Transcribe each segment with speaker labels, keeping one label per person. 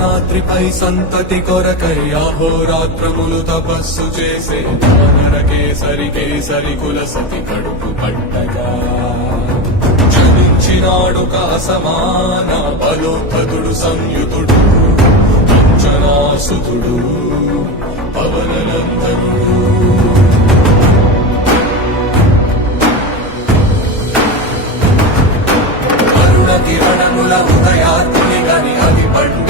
Speaker 1: అంజనాద్రిపై సంతతి కొరకై అహోరాత్రములు తపస్సు చేసే దానర కేసరి కేసరి కుల సతి కడుపు పట్టగా. జనించినాడు సమాన బలోద్ధతుడు సంయుతుడు అంచనాసుతుడు పవననందనుడు. అరుణ కిరణముల ఉదయాత్మి అవి పండు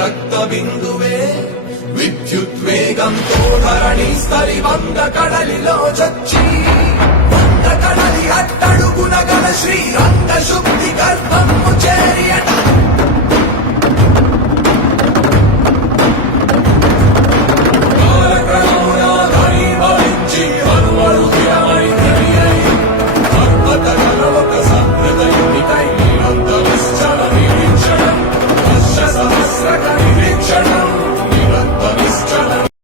Speaker 1: రక్తబిందువే విద్యుత్ వేగంతో ధరణి స్థలి వంద కడలిలో చచ్చి వంద కడలి అట్టడుగున గల శ్రీరంగ